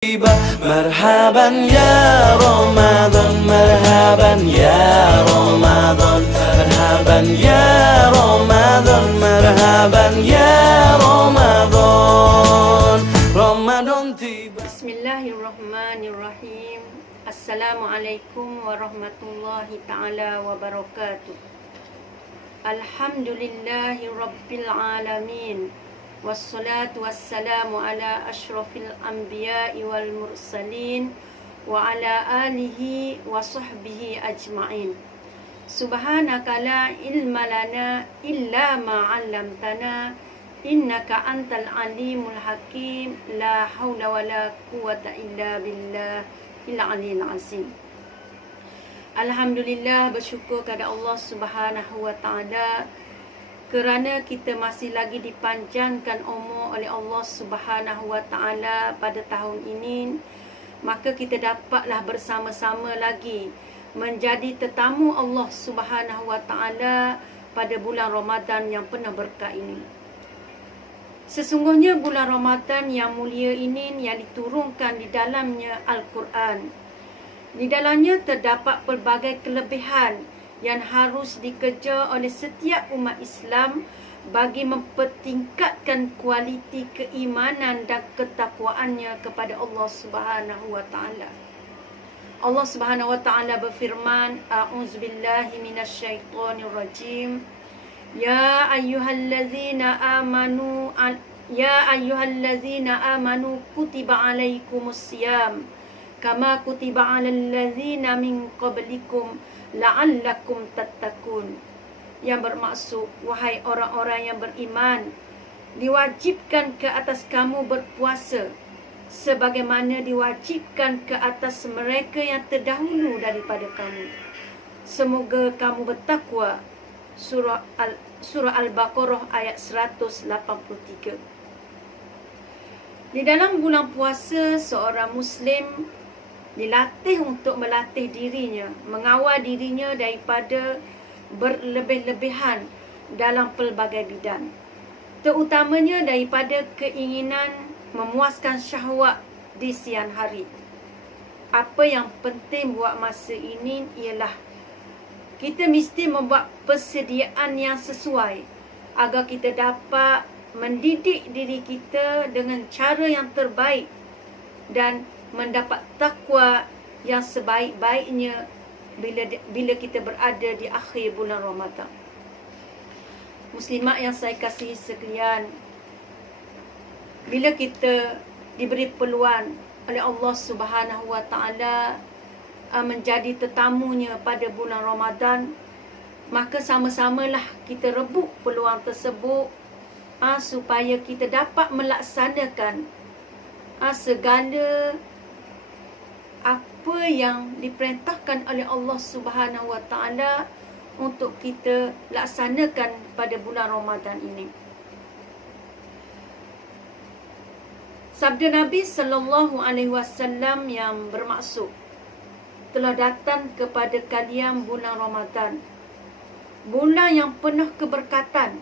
مرحبا يا رمضان مرحبا يا رمضان مرحبا يا رمضان مرحبا يا رمضان رمضان tiba. Bismillahirrahmanirrahim. Assalamualaikum warahmatullahi ta'ala wabarakatuh. Alhamdulillahi rabbil alamin. Wassalatu wassalamu ala ashrafil anbiya'i wal mursalin wa ala alihi wa sahbihi ajma'in. Subhanaka la ilma lana illa ma 'allamtana innaka antal alimul hakim. La haula wa la quwata illa billahil aliyil azim. Alhamdulillah, bersyukur kepada Allah Subhanahu wa taala kerana kita masih lagi dipanjangkan umur oleh Allah Subhanahu wa taala pada tahun ini, maka kita dapatlah bersama-sama lagi menjadi tetamu Allah Subhanahu wa taala pada bulan Ramadan yang penuh berkah ini. Sesungguhnya bulan Ramadan yang mulia ini yang diturunkan di dalamnya Al-Quran. Di dalamnya terdapat pelbagai kelebihan yang harus dikejar oleh setiap umat Islam bagi mempertingkatkan kualiti keimanan dan ketakwaannya kepada Allah Subhanahu wa taala. Allah Subhanahu wa taala berfirman, a'udzubillahi minasyaitonirrajim. Ya ayyuhallazina amanu kutiba alaikumusiyam kama kutiba alal ladzina min qablikum la'allakum tattaqun. Yang bermaksud, wahai orang-orang yang beriman, diwajibkan ke atas kamu berpuasa sebagaimana diwajibkan ke atas mereka yang terdahulu daripada kamu. Semoga kamu bertakwa. Surah Al-Baqarah ayat 183. Di dalam bulan puasa, seorang Muslim dilatih untuk melatih dirinya, mengawal dirinya daripada berlebih-lebihan dalam pelbagai bidang, terutamanya daripada keinginan memuaskan syahwat di siang hari. Apa yang penting buat masa ini ialah kita mesti membuat persediaan yang sesuai agar kita dapat mendidik diri kita dengan cara yang terbaik dan mendapat takwa yang sebaik-baiknya bila kita berada di akhir bulan Ramadan. Muslimat yang saya kasihi sekalian, bila kita diberi peluang oleh Allah Subhanahu wa taala menjadi tetamunya pada bulan Ramadan, maka sama-samalah kita rebut peluang tersebut supaya kita dapat melaksanakan segala apa yang diperintahkan oleh Allah Subhanahu wa taala untuk kita laksanakan pada bulan Ramadan ini. Sabda Nabi sallallahu alaihi wasallam yang bermaksud, telah datang kepada kalian bulan Ramadan, bulan yang penuh keberkatan.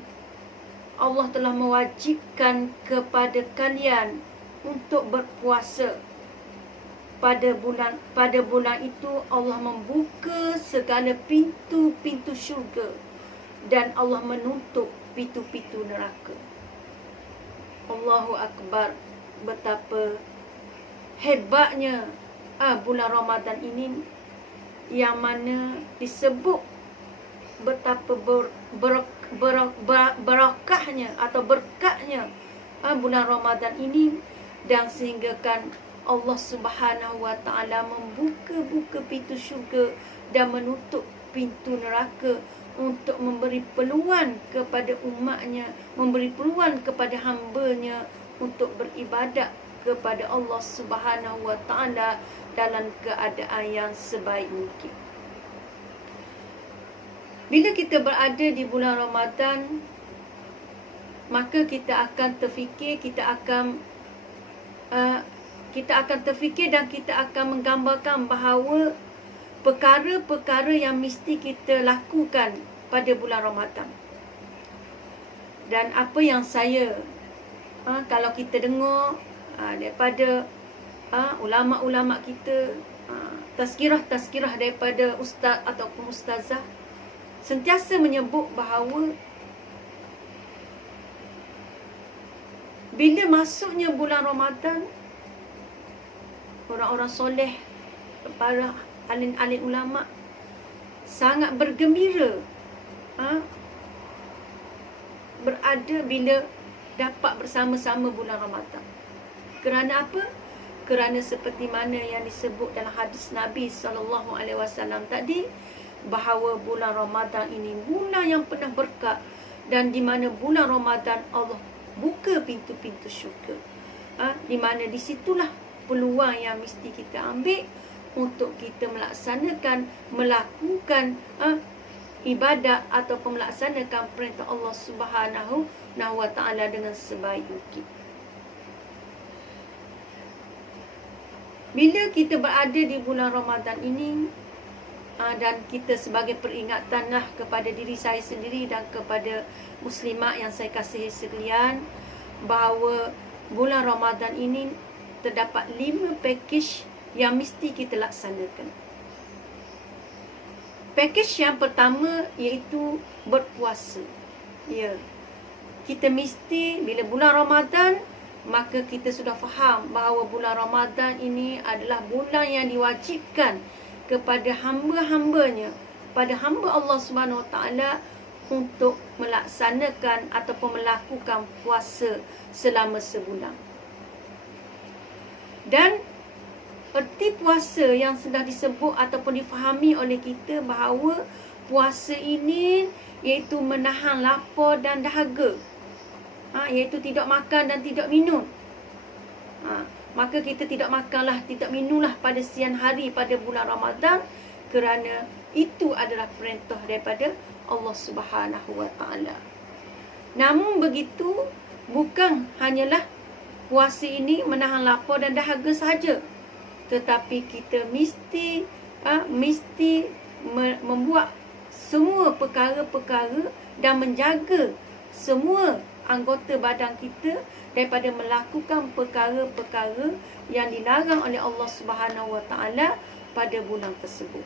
Allah telah mewajibkan kepada kalian untuk berpuasa. Pada bulan itu Allah membuka segala pintu-pintu syurga dan Allah menutup pintu-pintu neraka. Allahu Akbar. Betapa hebatnya bulan Ramadan ini, yang mana disebut betapa berakahnya atau berkatnya bulan Ramadan ini, dan sehinggakan Allah Subhanahu wa taala membuka pintu syurga dan menutup pintu neraka untuk memberi peluang kepada umatnya, memberi peluang kepada hamba-Nya untuk beribadat kepada Allah Subhanahu wa taala dalam keadaan yang sebaik mungkin. Bila kita berada di bulan Ramadan, maka kita akan terfikir, kita akan terfikir dan kita akan menggambarkan bahawa perkara-perkara yang mesti kita lakukan pada bulan Ramadan. Dan apa yang saya kalau kita dengar daripada ulama-ulama kita, tazkirah-tazkirah daripada ustaz ataupun ustazah sentiasa menyebut bahawa bila masuknya bulan Ramadan, orang-orang soleh, para alim-alim ulama sangat bergembira berada bila dapat bersama-sama bulan Ramadan. Kerana apa? Kerana seperti mana yang disebut dalam hadis Nabi SAW tadi, bahawa bulan Ramadan ini bulan yang penuh berkat, dan di mana bulan Ramadan Allah buka pintu-pintu syurga. Di mana di situlah peluang yang mesti kita ambil untuk kita melakukan ibadat ataupun melaksanakan perintah Allah Subhanahu wa Ta'ala dengan sebaik mungkin. Bila kita berada di bulan Ramadan ini, dan kita sebagai peringatanlah kepada diri saya sendiri dan kepada muslimat yang saya kasihi sekalian, bahawa bulan Ramadan ini terdapat 5 pakej yang mesti kita laksanakan. Pakej yang pertama iaitu berpuasa. Ya. Kita mesti bila bulan Ramadan, maka kita sudah faham bahawa bulan Ramadan ini adalah bulan yang diwajibkan kepada hamba-hambanya, pada hamba Allah Subhanahu Wa Taala untuk melaksanakan ataupun melakukan puasa selama sebulan. Dan erti puasa yang sudah disebut ataupun difahami oleh kita bahawa puasa ini iaitu menahan lapar dan dahaga, iaitu tidak makan dan tidak minum. Maka kita tidak makanlah, tidak minumlah pada siang hari pada bulan Ramadan, kerana itu adalah perintah daripada Allah Subhanahu Wa Taala. Namun begitu, bukan hanyalah puasa ini menahan lapar dan dahaga sahaja, tetapi kita mesti membuat semua perkara-perkara dan menjaga semua anggota badan kita daripada melakukan perkara-perkara yang dilarang oleh Allah Subhanahu Wa Taala pada bulan tersebut.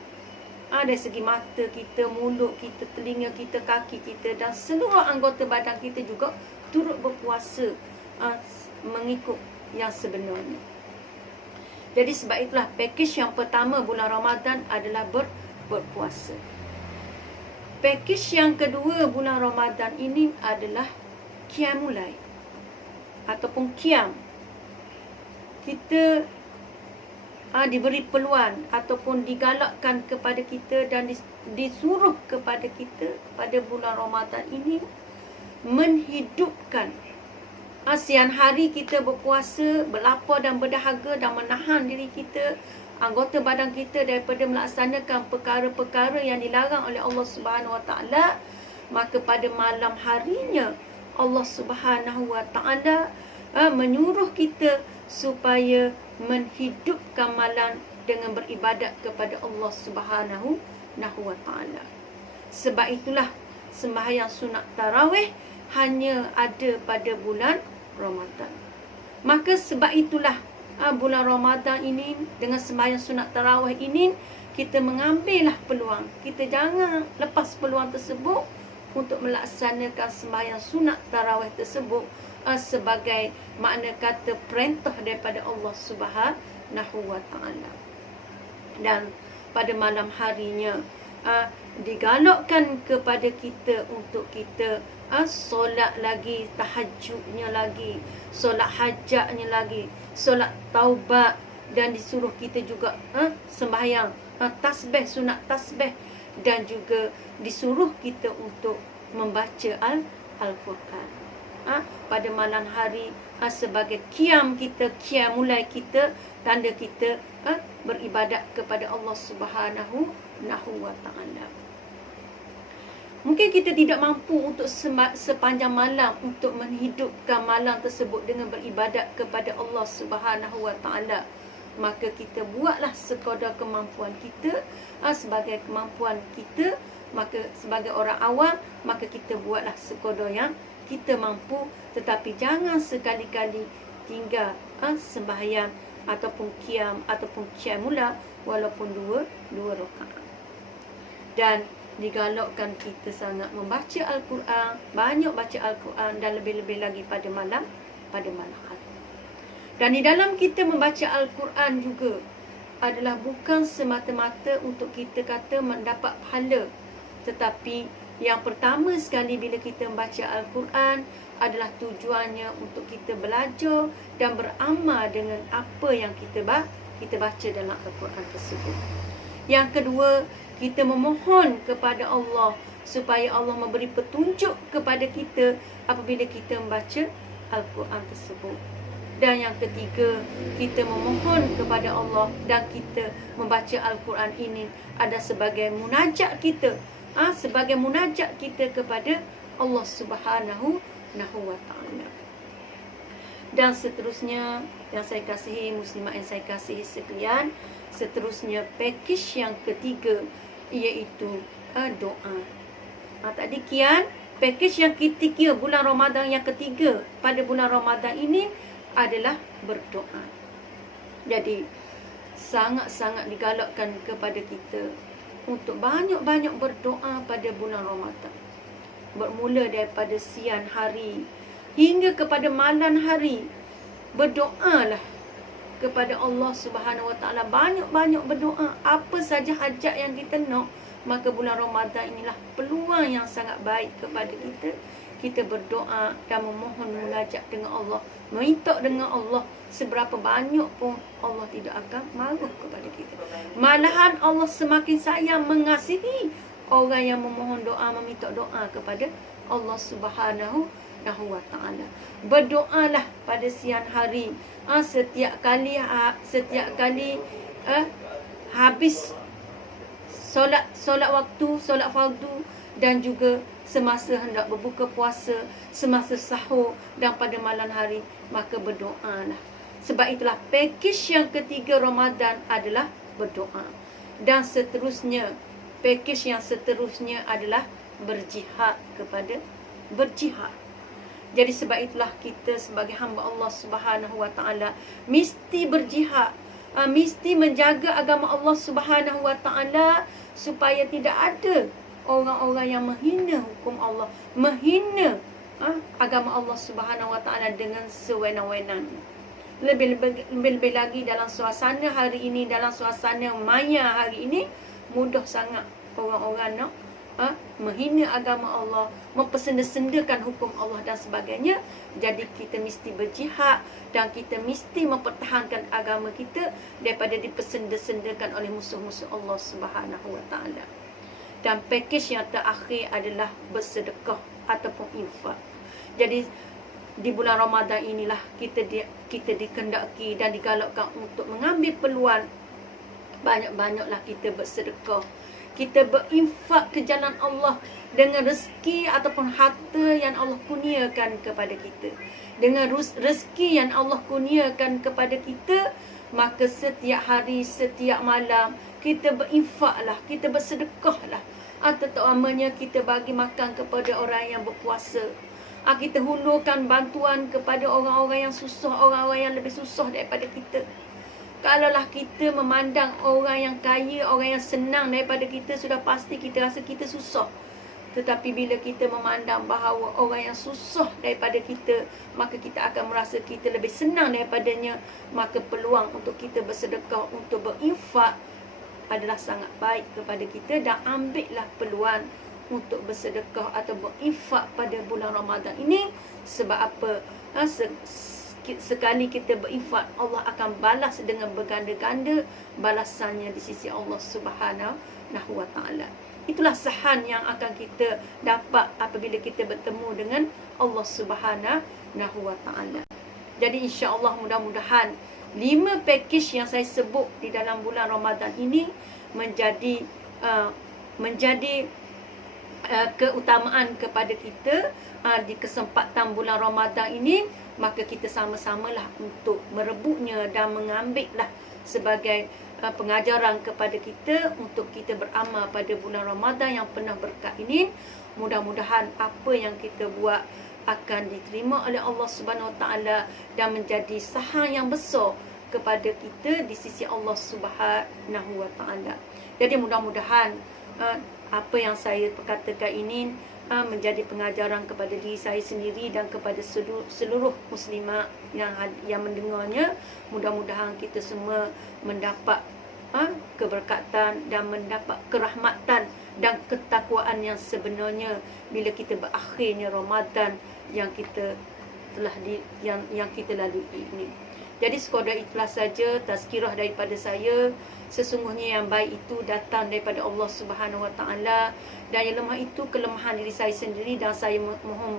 Dari segi mata kita, mulut kita, telinga kita, kaki kita dan seluruh anggota badan kita juga turut berpuasa mengikut yang sebenarnya. Jadi sebab itulah pakej yang pertama bulan Ramadan adalah berpuasa. Pakej yang kedua bulan Ramadan ini adalah Qiyamul Lail ataupun Qiyam. Kita diberi peluang ataupun digalakkan kepada kita dan disuruh kepada kita pada bulan Ramadan ini menghidupkan siang hari kita berpuasa, berlapar dan berdahaga dan menahan diri kita, anggota badan kita daripada melaksanakan perkara-perkara yang dilarang oleh Allah Subhanahu Wa Taala. Maka pada malam harinya Allah Subhanahu Wa Taala menyuruh kita supaya menghidupkan malam dengan beribadat kepada Allah Subhanahu Wa Taala. Sebab itulah sembahyang sunat tarawih hanya ada pada bulan Ramadan. Maka sebab itulah bulan Ramadan ini dengan sembahyang sunat tarawih ini kita mengambillah peluang. Kita jangan lepas peluang tersebut untuk melaksanakan sembahyang sunat tarawih tersebut sebagai makna kata perintah daripada Allah Subhanahu Wa Taala. Dan pada malam harinya digalakkan kepada kita untuk kita solat lagi, tahajudnya lagi, solat hajatnya lagi, solat taubat, dan disuruh kita juga sembahyang tasbih, sunat tasbih, dan juga disuruh kita untuk membaca Al-Quran pada malam hari sebagai qiyam kita, qiyamul lail kita, tanda kita beribadat kepada Allah Subhanahu Wa Taala. Mungkin kita tidak mampu untuk sepanjang malam untuk menghidupkan malam tersebut dengan beribadat kepada Allah Subhanahu Wa Taala. Maka kita buatlah sekadar kemampuan kita, sebagai kemampuan kita, maka sebagai orang awam, maka kita buatlah sekadar yang kita mampu, tetapi jangan sekali-kali tinggal sembahyang ataupun qiyam ataupun qiyamula walaupun dua rakaat. Dan digalakkan kita sangat membaca Al-Quran, banyak baca Al-Quran dan lebih-lebih lagi pada malam hari. Dan di dalam kita membaca Al-Quran juga adalah bukan semata-mata untuk kita kata mendapat pahala, tetapi yang pertama sekali bila kita membaca Al-Quran adalah tujuannya untuk kita belajar dan beramal dengan apa yang kita baca dalam Al-Quran tersebut. Yang kedua, kita memohon kepada Allah supaya Allah memberi petunjuk kepada kita apabila kita membaca Al-Quran tersebut. Dan yang ketiga, kita memohon kepada Allah dan kita membaca Al-Quran ini ada sebagai munajat kita, sebagai munajat kita kepada Allah Subhanahu wa Ta'ala. Dan seterusnya yang saya kasihi muslimat yang saya kasihi sekalian, seterusnya pakej yang ketiga iaitu doa. Tadi kian pakej yang ketiga bulan Ramadan yang ketiga pada bulan Ramadan ini adalah berdoa. Jadi sangat-sangat digalakkan kepada kita untuk banyak-banyak berdoa pada bulan Ramadan. Bermula daripada siang hari hingga kepada malam hari. Berdoalah kepada Allah Subhanahu wa Ta'ala. Banyak-banyak berdoa. Apa saja hajat yang kita nak, maka bulan Ramadan inilah peluang yang sangat baik kepada kita. Kita berdoa dan memohon munajat dengan Allah, minta dengan Allah. Seberapa banyak pun Allah tidak akan marah kepada kita. Malahan Allah semakin sayang, mengasihi orang yang memohon doa, meminta doa kepada Allah Subhanahu wa Ta'ala. Berdoalah pada siang hari. Setiap kali habis solat waktu, solat fardu, dan juga semasa hendak berbuka puasa, semasa sahur dan pada malam hari, maka berdoalah. Sebab itulah pakej yang ketiga Ramadan adalah berdoa. Dan seterusnya, pakej yang seterusnya adalah berjihad. Jadi sebab itulah kita sebagai hamba Allah Subhanahu wa Ta'ala mesti berjihad, mesti menjaga agama Allah Subhanahu wa Ta'ala supaya tidak ada orang-orang yang menghina hukum Allah, menghina agama Allah Subhanahu wa Ta'ala dengan sewenang-wenang. Lebih-lebih lagi dalam suasana hari ini, dalam suasana maya hari ini, mudah sangat orang-orang nak menghina agama Allah, mempersenda-sendakan hukum Allah dan sebagainya. Jadi kita mesti berjihad dan kita mesti mempertahankan agama kita daripada dipersenda-sendakan oleh musuh-musuh Allah Subhanahu wa Ta'ala. Dan pakej yang terakhir adalah bersedekah ataupun infak. Jadi di bulan Ramadan inilah kita dikendaki dan digalakkan untuk mengambil peluang banyak-banyaklah kita bersedekah. Kita berinfak ke jalan Allah dengan rezeki ataupun harta yang Allah kurniakan kepada kita. Dengan rezeki yang Allah kurniakan kepada kita, maka setiap hari, setiap malam kita berinfaklah, kita bersedekahlah. Terutamanya kita bagi makan kepada orang yang berpuasa. Kita hulurkan bantuan kepada orang-orang yang susah, orang-orang yang lebih susah daripada kita. Kalaulah kita memandang orang yang kaya, orang yang senang daripada kita, sudah pasti kita rasa kita susah. Tetapi bila kita memandang bahawa orang yang susah daripada kita, maka kita akan merasa kita lebih senang daripadanya. Maka peluang untuk kita bersedekah, untuk berinfak adalah sangat baik kepada kita. Dan ambillah peluang untuk bersedekah atau berinfak pada bulan Ramadan ini. Sebab apa? Sekali kita berinfak, Allah akan balas dengan berganda-ganda balasannya di sisi Allah Subhanahu wa Ta'ala. Itulah sahan yang akan kita dapat apabila kita bertemu dengan Allah Subhanahu wa Ta'ala. Jadi insya-Allah mudah-mudahan 5 pakej yang saya sebut di dalam bulan Ramadan ini menjadi keutamaan kepada kita di kesempatan bulan Ramadan ini. Maka kita sama-samalah untuk merebutnya dan mengambillah sebagai pengajaran kepada kita untuk kita beramal pada bulan Ramadan yang penuh berkat ini. Mudah-mudahan apa yang kita buat akan diterima oleh Allah Subhanahu Wa Ta'ala dan menjadi sahang yang besar kepada kita di sisi Allah Subhanahu wa taala. Jadi mudah-mudahan apa yang saya katakan ini menjadi pengajaran kepada diri saya sendiri dan kepada seluruh muslimat yang mendengarnya. Mudah-mudahan kita semua mendapat keberkatan dan mendapat kerahmatan dan ketakwaan yang sebenarnya bila kita berakhirnya Ramadan yang kita telah yang kita lalui ini. Jadi sekadar itulah saja tazkirah daripada saya. Sesungguhnya yang baik itu datang daripada Allah Subhanahu wa taala, dan yang lemah itu kelemahan diri saya sendiri, dan saya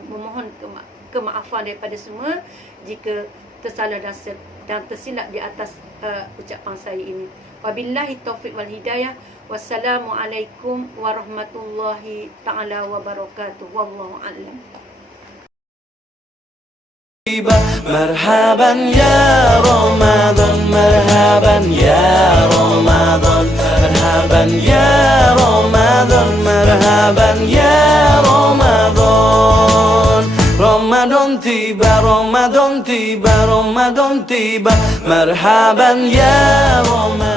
memohon kemaafan daripada semua jika tersalah dan tersilap di atas ucapan saya ini. Wabillahi taufiq wal hidayah. Wassalamualaikum warahmatullahi taala wabarakatuh. Wallahu a'lam. مرحبا يا رمضان مرحبا يا رمضان مرحبا يا رمضان مرحبا يا رمضان رمضان تيبا رمضان تيبا رمضان تيبا مرحبا يا رمضان